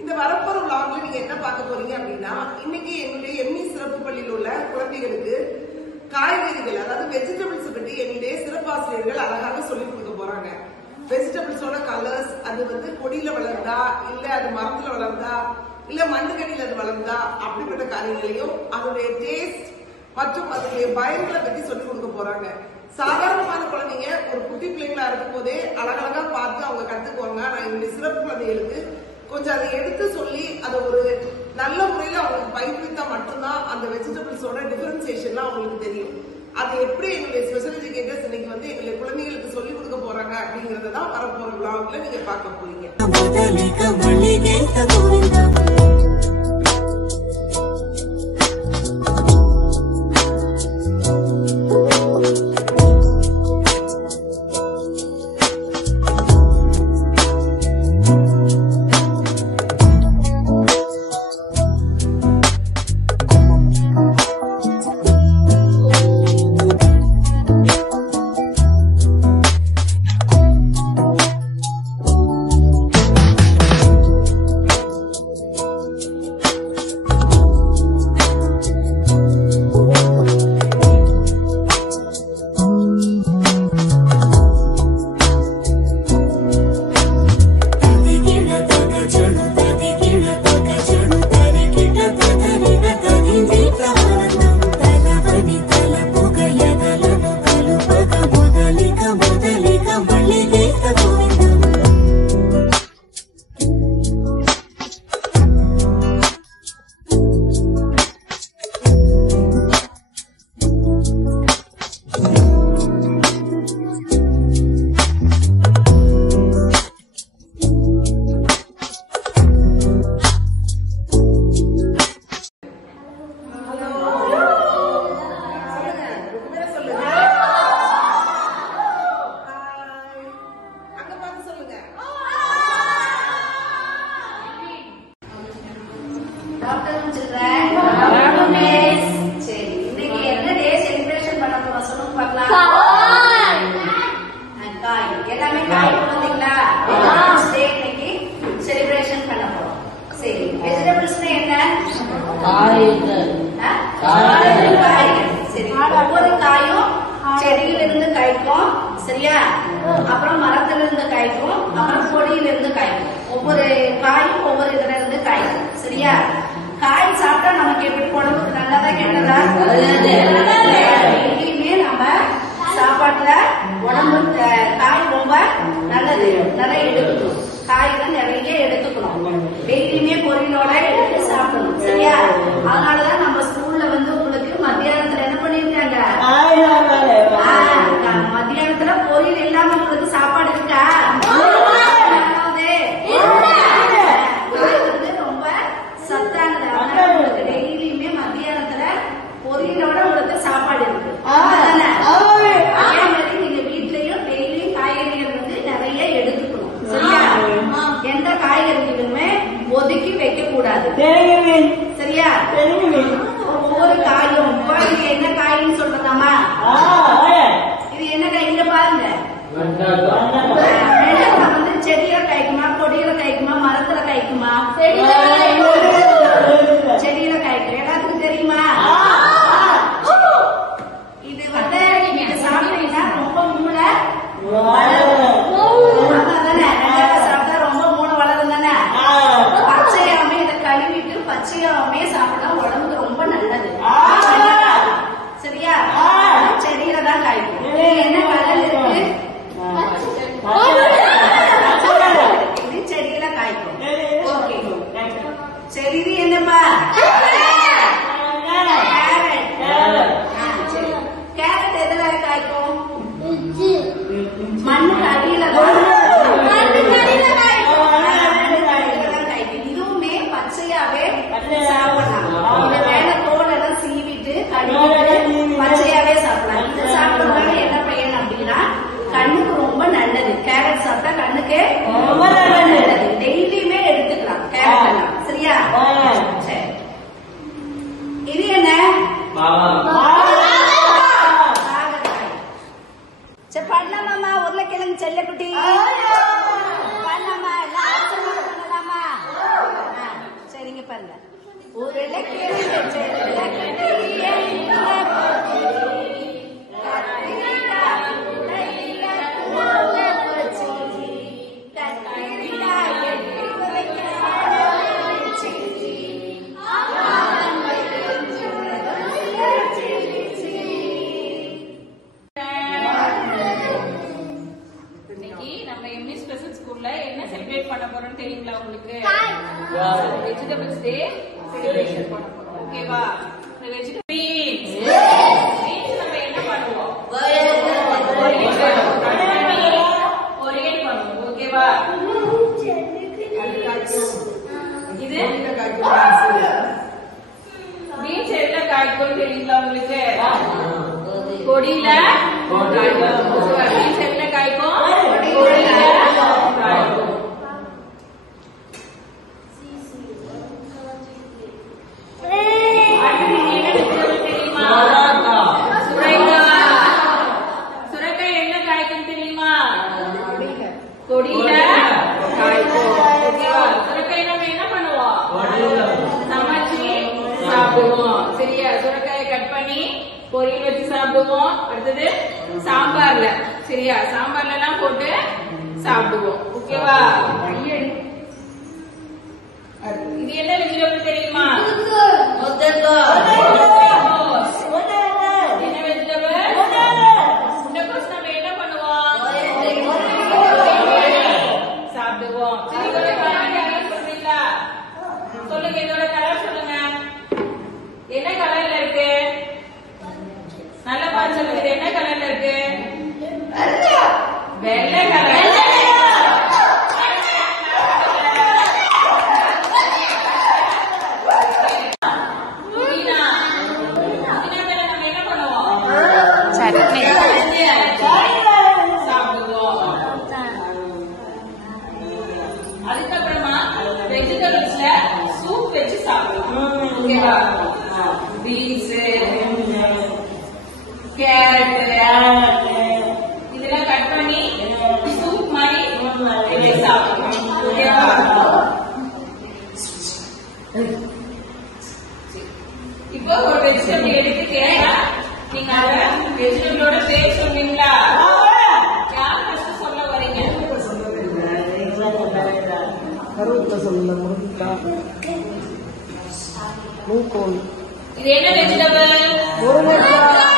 இந்த வரப்போற vlogல நீங்க என்ன பார்க்க போறீங்க அப்படின்னா, இன்னைக்கு என்னுடைய எம்இ சிறப்பு பள்ளியில் உள்ள குழந்தைகளுக்கு காய்கறிகள் அதாவது வெஜிடபிள்ஸ் பத்தி என்னுடைய சிறப்பாசிரியர்கள் அழகாக சொல்லிக் கொடுக்க போறாங்க. வெஜிடபிள்ஸோட கலர்ஸ், அது வந்து கொடியில வளர்ந்தா இல்ல அது மரத்துல வளர்ந்தா இல்ல மண்ணுக்கடியில அது வளர்ந்தா அப்படிப்பட்ட காரியங்களையும் அதோடைய டேஸ்ட் மற்றும் அதனுடைய பயன்களை பத்தி சொல்லிக் கொடுக்க போறாங்க. சாதாரணமான குழந்தைங்க ஒரு குட்டி பிள்ளைங்களா இருக்கும் போதே அழகழகா பார்த்து அவங்க கத்துக்குவாங்க. நான் என்னுடைய சிறப்பு குழந்தைகளுக்கு கொஞ்சம் அதை எடுத்து சொல்லி அதை ஒரு நல்ல முறையில அவங்களுக்கு பயிற்றுவித்தா மட்டும்தான் அந்த வெஜிடபிள்ஸோட டிஃபரன்சியேஷன்லாம் அவங்களுக்கு தெரியும். அது எப்படி எங்களுடைய ஸ்பெஷல் எஜுகேட்டர்ஸ் இன்னைக்கு வந்து எங்களுடைய குழந்தைகளுக்கு சொல்லிக் கொடுக்க போறாங்க அப்படிங்கறத தான் வரப்போற vlogல நீங்க பார்க்க போறீங்க. ஒவ்வொரு காயும் செடியில இருந்து காய்க்கும், சரியா? அப்புறம் மரத்துல இருந்து காய்க்கும், அப்புறம் கொடியில இருந்து காய்க்கும். ஒவ்வொரு காயும் ஒவ்வொரு இதுல இருந்து காய்க்கும், சரியா? காய் சாப்பிட்டா நமக்கு எப்படி உடம்புக்கு நல்லதா கெட்டதா? டெய்லியுமே நம்ம சாப்பாட்டுல உடம்பு காய் ரொம்ப நல்லது, நிறைய எடுக்கணும். காய்கள் நிறைய எடுத்துக்கணும். டெய்லியுமே பொரியலோட எடுத்து சாப்பிடணும், சரியா? அதனாலதான் நம்ம ஸ்கூல்ல வந்து உங்களுக்கு மத்தியானத்துல என்ன பண்ணிருக்காங்க, மத்தியானத்துல பொரியல் இல்லாம உங்களுக்கு சாப்பாடு இருக்கா? வந்து ரொம்ப சத்தானது. அதனால உங்களுக்கு டெய்லியுமே மத்தியானத்துல பொரியலோட உங்களுக்கு சாப்பாடு இருக்கு. அதே மாதிரி நீங்க வீட்லயும் டெய்லியும் காய்கறிகள் வந்து நிறைய எடுத்துக்கணும், சரியா? எந்த காய்கறிகளுமே ஒதுக்கி வைக்க கூடாது, சரியா? தெரியுங்களா உங்களுக்கு? வெஜிடபிள்ஸ் டே செலிப்ரேஷன் பண்ண போறோம். ஓகேவா? வெஜிடபிள்ஸ் நம்ம என்ன பண்ணுவோம்? பொரியல் பண்ணுவோம். ஓகேவா? இது பீன்ஸ் எதுல காய்க்கும் தெரியுங்களா உங்களுக்கு? கொடியில காய்க்கும். பீன்ஸ் எதுல காய்க்கும்? கொடியில காய்க்கும். கொடியில காய்க்கும். ஓகேவா? சுரைக்காய் நம்ம என்ன பண்ணுவோம்? சமைச்சு சாப்பிடுவோம். சரியா? சுரைக்காயை கட் பண்ணி பொரியல் வச்சு சாப்பிடுவோம். அடுத்தது சாம்பார்ல, சரியா? சாம்பார்ல எல்லாம் போட்டு சாப்பிடுவோம். ஓகேவா? இது என்ன வெஜிடபிள் தெரியுமா? என்ன வெஜிடபிள்? முட்டைக்கோஸ் நம்ம என்ன பண்ணுவோம்? சாப்பிடுவோம். இதோட கலர் யாராவது சொல்றீங்களா? சொல்லுங்க, இதோட கலர் சொல்லுங்க. என்ன கலர்ல இருக்கு? நல்ல பார்த்து சொல்லுங்க. இது என்ன கலர்ல இருக்கு? வெள்ளை கலர். அதுக்கப்புறமா வெஜிடபிள்ஸ்ல சூப் வச்சு சாப்பிடுவோம். ஓகேவா? பீன்ஸ், கேரட் இதெல்லாம் கட் பண்ணி சூப் மாதிரி வச்சு சாப்பிடுவோம். ஓகேவா? இப்போ ஒரு வெஜிடபிள் எடுத்து கேட்டா நீங்க அந்த வெஜிடபிளோட பேர் சொல்றீங்களா? யார் ஃபர்ஸ்ட் சொல்ல வரீங்க? கருவேப்பிலை சொல்லுங்க. முருங்கைக்காய், நூக்கோல். இது என்ன வெஜிடபிள்? முருங்கைக்காய்.